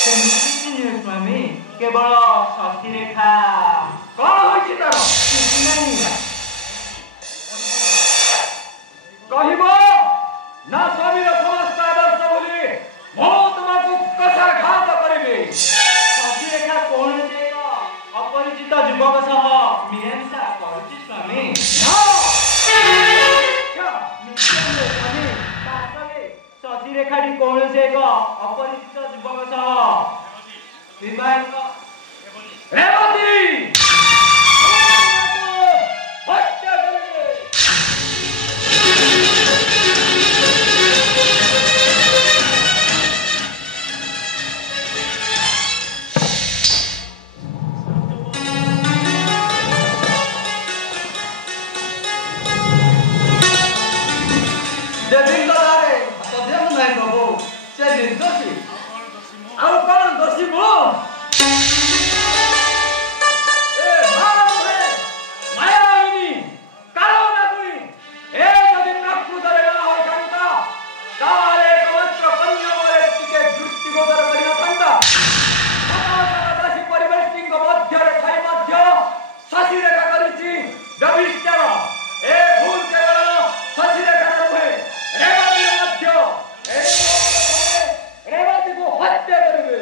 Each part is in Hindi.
ସେମିତି କିଛି ନୁହେଁ ସ୍ୱାମୀ, କେବଳ ଶଶିରେଖା। କଣ ହୋଇଛି ତାର? କିଛି ନାହିଁ। କହିବ ନା ସ୍ୱାମୀର ସମସ୍ତ ଆଦର୍ଶ ଭୁଲି ମୁଁ ତୁମକୁ କଷାଘାତ କରିବି। ଶଶିରେଖା କୌଣସି ଏକ ଅପରିଚିତ ଯୁବକ ସହ ମିଳାମିଶା କରୁଛି ସ୍ୱାମୀ। ସ୍ୱାମୀ, ବାସ୍ତବରେ ଶଶିରେଖାଟି କୌଣସି ଏକ ଅପରିଚିତ ଯୁବକ ସହ ବିବାହିତ। ରେବତୀ ଦେବୀଙ୍କ ଦ୍ୱାରା ପଦ୍ୟକୁ ନାହିଁ ପ୍ରଭୁ, ସେ ନିର୍ଦ୍ଦୋଷୀ। ଆଉ କଣ ଦୋଷୀ ମୁଁ? ଏ ମା ନୁହେଁ, ମାୟାବିନୀ, କାଳନାଗୁଣି, ଏ ଯଦି ପ୍ରକୃତରେ ନ ହୋଇଥାନ୍ତା ତାହେଲେ ଏକମାତ୍ର କନ୍ୟା ପରେ ଟିକେ ଦୃଷ୍ଟିଗୋଚର କରିନଥାନ୍ତା। ଦାସୀ ପରିବେଶୀଙ୍କ ମଧ୍ୟରେ ଥାଇ ମଧ୍ୟ ଶଶିରେଖା କରିଛି ବ୍ୟଭିଚାର। ଏ ଭୁଲ କେବଳ ଶଶିରେଖାର ନୁହେଁ, ରେବତୀର ମଧ୍ୟ। ରେବତୀକୁ ହତ୍ୟା କରିବେ।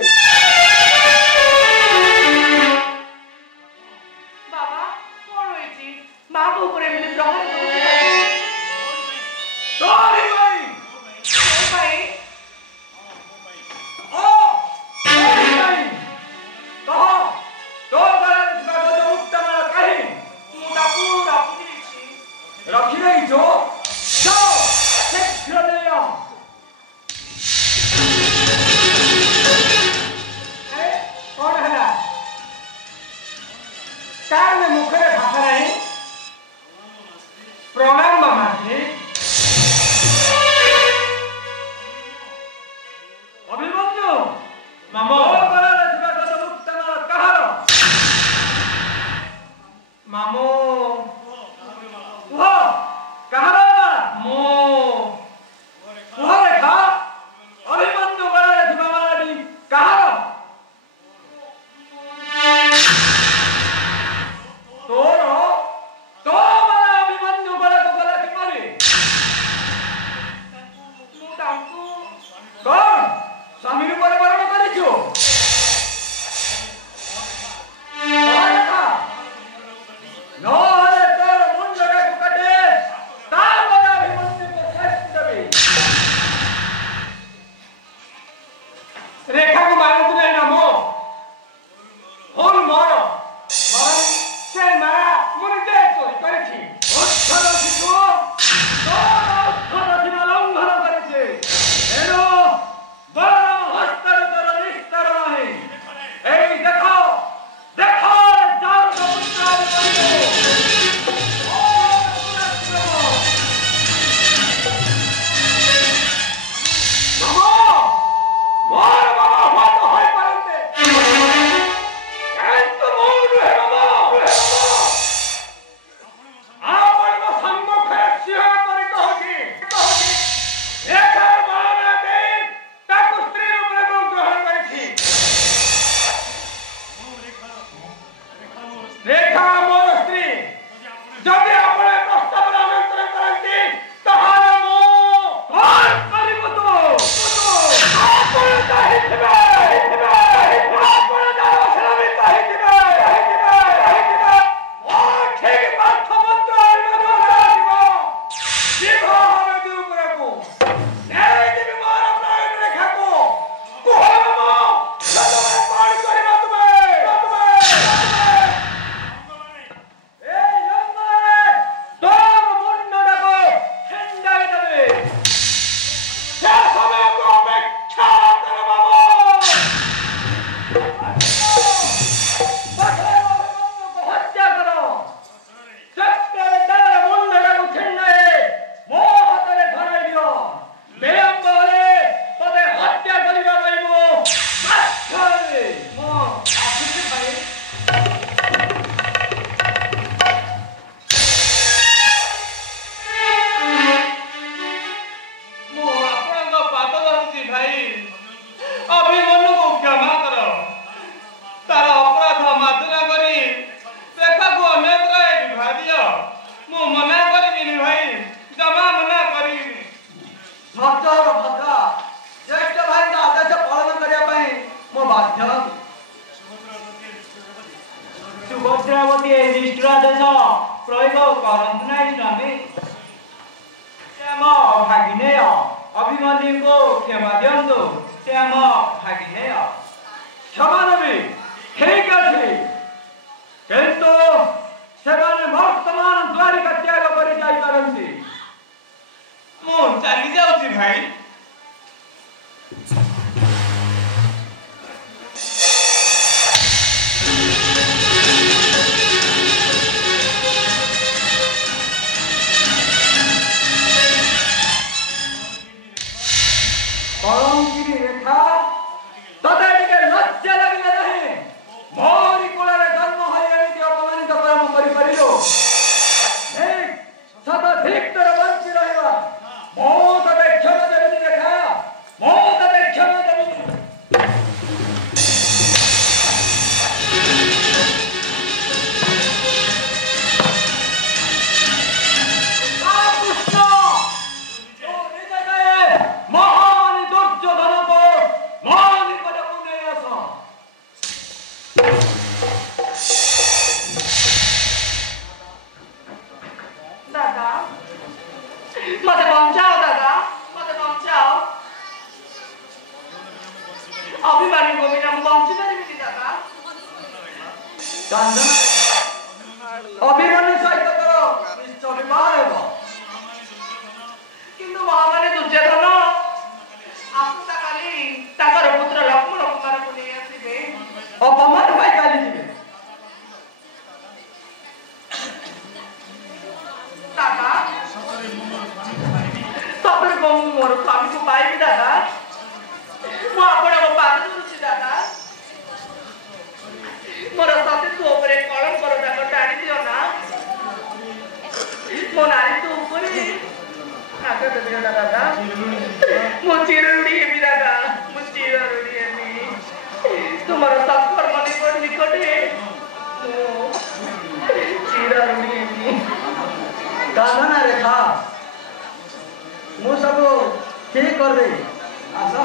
प्रयोग करंतु नहीं स्वामी श्याम भागिनेय अभिमन्यु को क्षमा दियंतु श्याम भागिनेय क्षमा देवी ठीक अच्छे किंतु सेमाने वर्तमान द्वारिका त्याग कर जाई पारंती मु चली जाउची भाई कलंकी रेखा तते टिके लज्जा लगे नहीं मोरी कुलरे जन्म होई एमिति अपमानित कर्म करि परिलो ठीक सदा ठीक तर बंची रहबा मो तते क्षमा देबी रेखा मो तते क्षमा देबी अभिमन्यु सहित करो निश्चय विवाह हेबो किंतु महामाने दुर्योधन आसंता काली ताकर पुत्र लक्ष्मण कुमार को नहीं आसीबे अपमान पाई काली जिबे दादा सतर को मोर स्वामी को पाइबी दादा मु आपण को पाद दुछि दादा मोर सती तो ऊपर कलम करो दादा टाणी दियो ना मो नारी तो ऊपर आगे दे दियो दादा मो चिरुडी हेबी दादा मो चिरुडी हेबी तुम्हारा सत्कर्म निकट निकटे मो चिरुडी हेबी गाना रेखा मु सब ठीक कर दे आसा